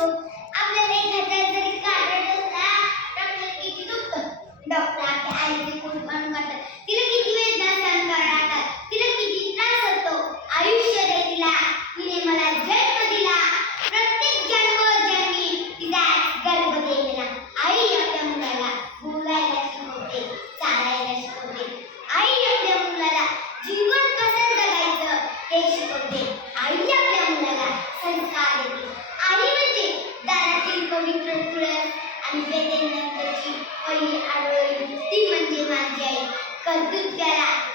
असतो आपल्याला एखाद्या जरी काढत kadın gelen.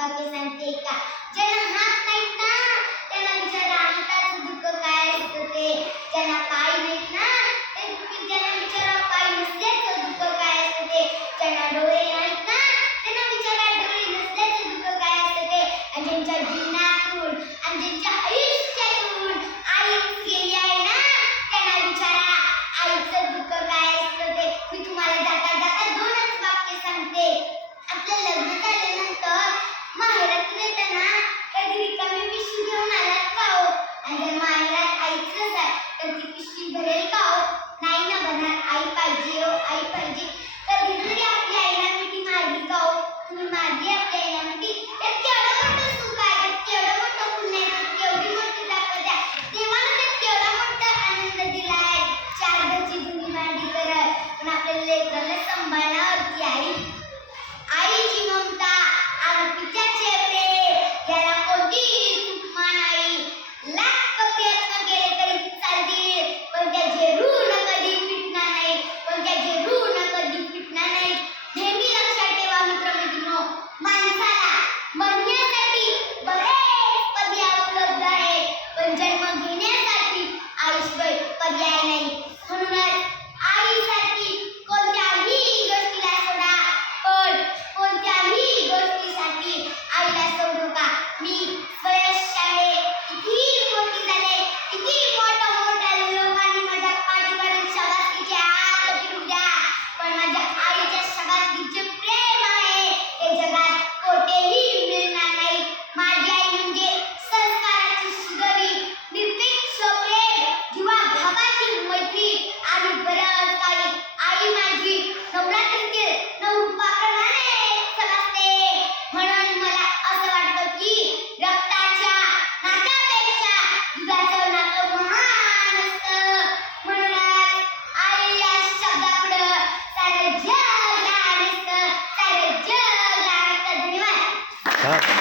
Bautizantica. Jalan तर ती पिशवी भरेल का हो? नाही ना बनणार. आई पाहिजे हो आई पाहिजे. तर दिलेली आपली आईला मिठी मारली का हो? तुम्ही मारली आपली आईला मिठी तर केवढं मोठं सुख आहे? त्यात केवढं मोठं फुल आहे? त्यात केवढी मोठी दाखवत द्या तेव्हा ना त्यात केवढा मोठा आनंद दिला आहे. चार घरची धुणी मांडी करत पण आपल्या लेकराला सांभाळण्यावरती आई आईची ममता Wow.